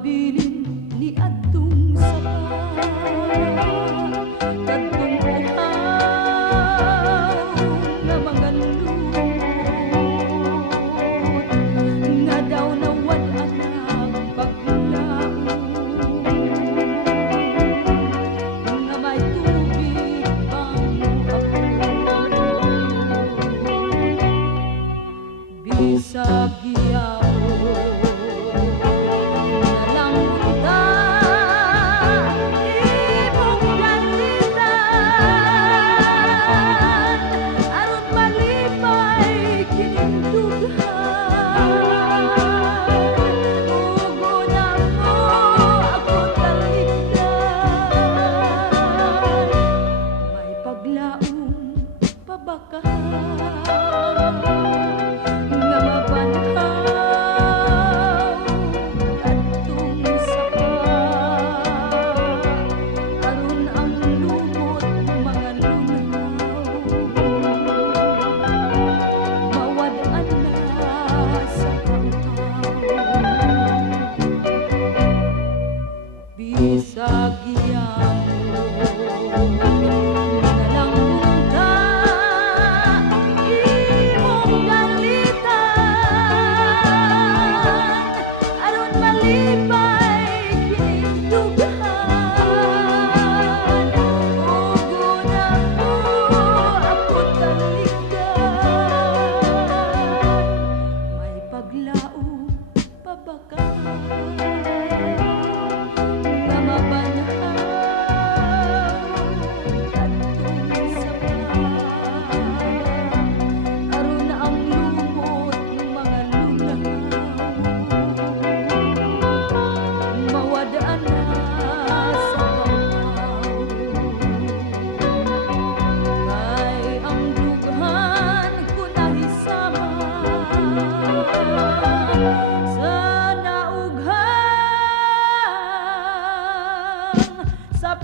Pagpabilin ni adtong sapa kadtong uhaw nga mga lumot nga daw nawad-an ang paglaom nga may tubig pang abot bisag gihapon bisag gihapon nalang unta imong galitan aron malipay kining dughan ugo na mo ako talikdan may paglaom pa ba ka sa